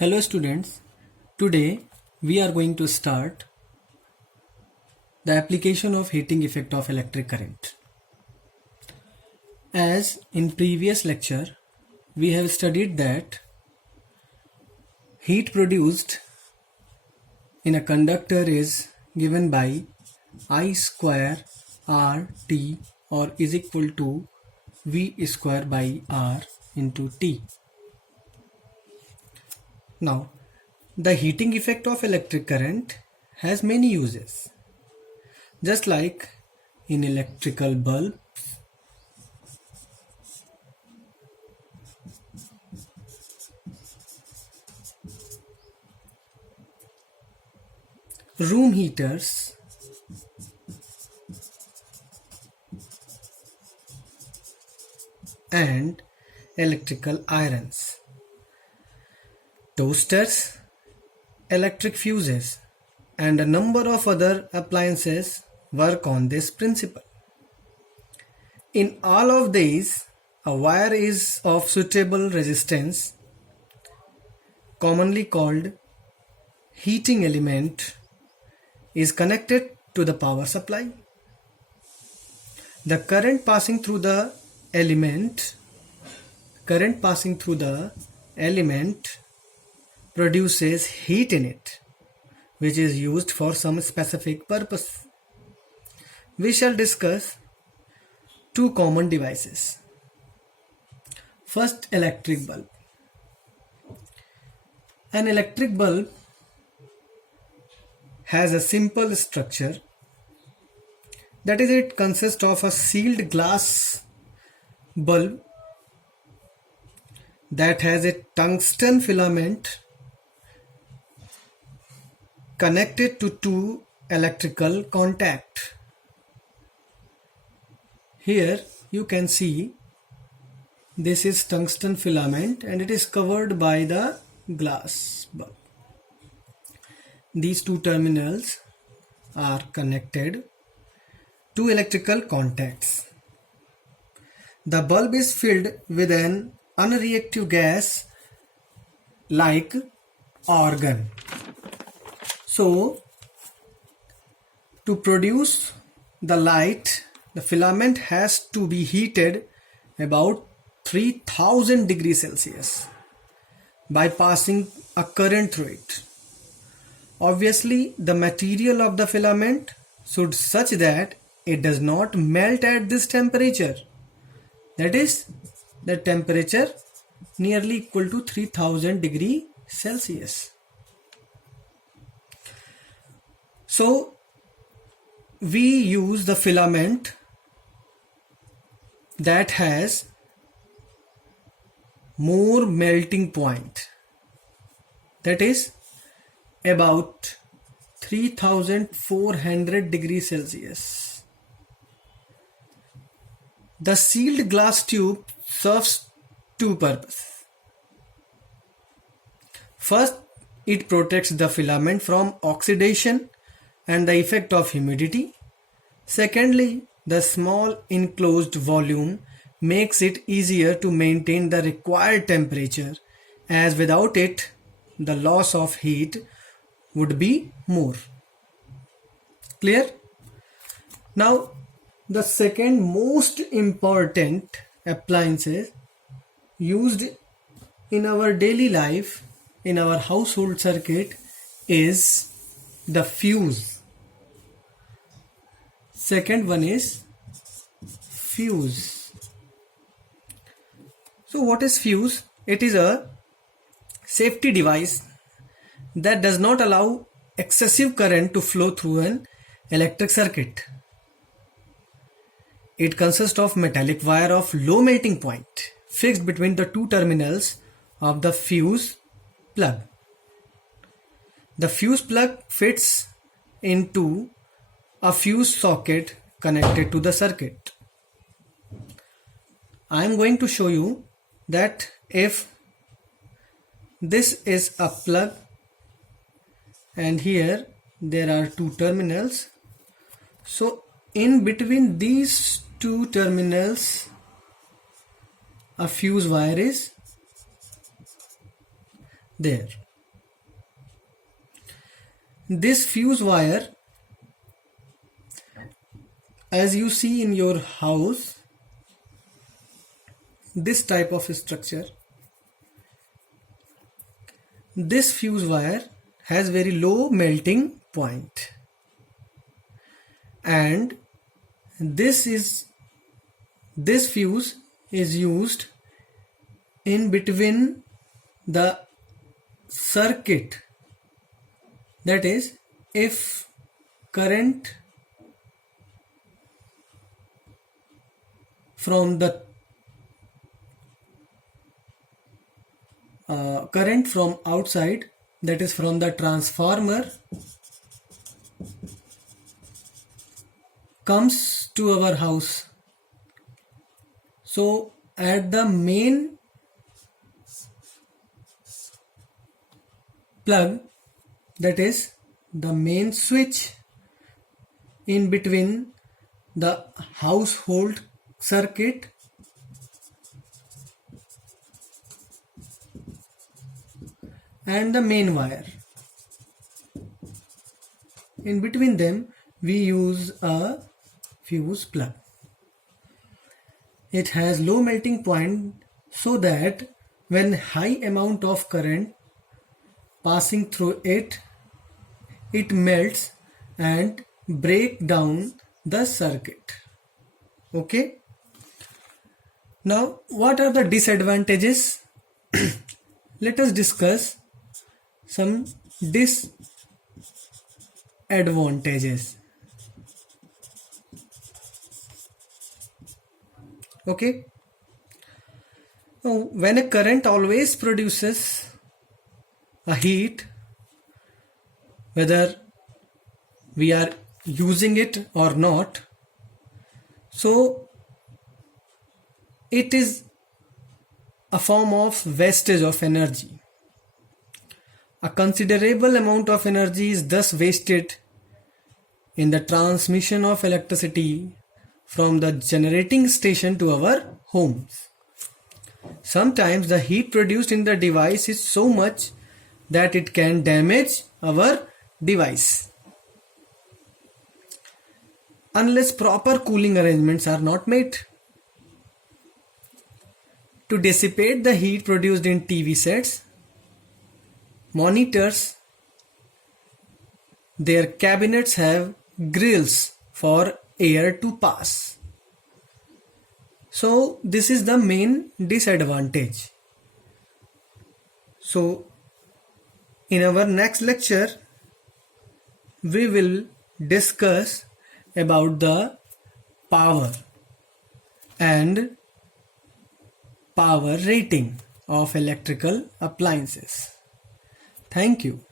Hello students, today we are going to start the application of heating effect of electric current. As in previous lecture, we have studied that heat produced in a conductor is given by I square RT or is equal to V square by R into T. Now, the heating effect of electric current has many uses. Just like in electrical bulb, room heaters, and electrical irons, toasters, electric fuses, and a number of other appliances work on this principle. In all of these, a wire is of suitable resistance, commonly called heating element, is connected to the power supply. The current passing through the element produces heat in it, which is used for some specific purpose. We shall discuss two common devices. First, electric bulb. An electric bulb has a simple structure, that is, it consists of a sealed glass bulb that has a tungsten filament connected to two electrical contacts. Here you can see this is tungsten filament and it is covered by the glass bulb. These two terminals are connected to electrical contacts. The bulb is filled with an unreactive gas like argon. So, to produce the light, the filament has to be heated about 3000 degrees Celsius by passing a current through it. Obviously, the material of the filament should such that it does not melt at this temperature. That is, the temperature nearly equal to 3000 degrees Celsius. So, we use the filament that has more melting point, that is about 3400 degrees Celsius. The sealed glass tube serves two purposes. First, it protects the filament from oxidation and the effect of humidity. Secondly, the small enclosed volume makes it easier to maintain the required temperature, as without it, the loss of heat would be more. Clear? Now, the second most important appliances used in our daily life, in our household circuit, is the fuse. Second one is fuse. So what is fuse? It is a safety device that does not allow excessive current to flow through an electric circuit. It consists of metallic wire of low melting point fixed between the two terminals of the fuse plug. The fuse plug fits into a fuse socket connected to the circuit. I am going to show you that if this is a plug and here there are two terminals, so in between these two terminals a fuse wire is there. this fuse wire, as you see in your house, this type of structure, this fuse wire has very low melting point, and this fuse is used in between the circuit. That is, if current from outside, that is from the transformer, comes to our house, so at the main plug, that is the main switch in between the household circuit and the main wire, in between them we use a fuse plug. It has low melting point, so that when high amount of current passing through it, it melts and break down the circuit. Okay. Now, what are the disadvantages? Let us discuss some disadvantages. Okay. Now, when a current always produces a heat, whether we are using it or not, so it is a form of wastage of energy. A considerable amount of energy is thus wasted in the transmission of electricity from the generating station to our homes. Sometimes the heat produced in the device is so much that it can damage our device, unless proper cooling arrangements are not made. To dissipate the heat produced in TV sets, monitors, their cabinets have grills for air to pass. So this is the main disadvantage. So in our next lecture, we will discuss about the power and power rating of electrical appliances. Thank you.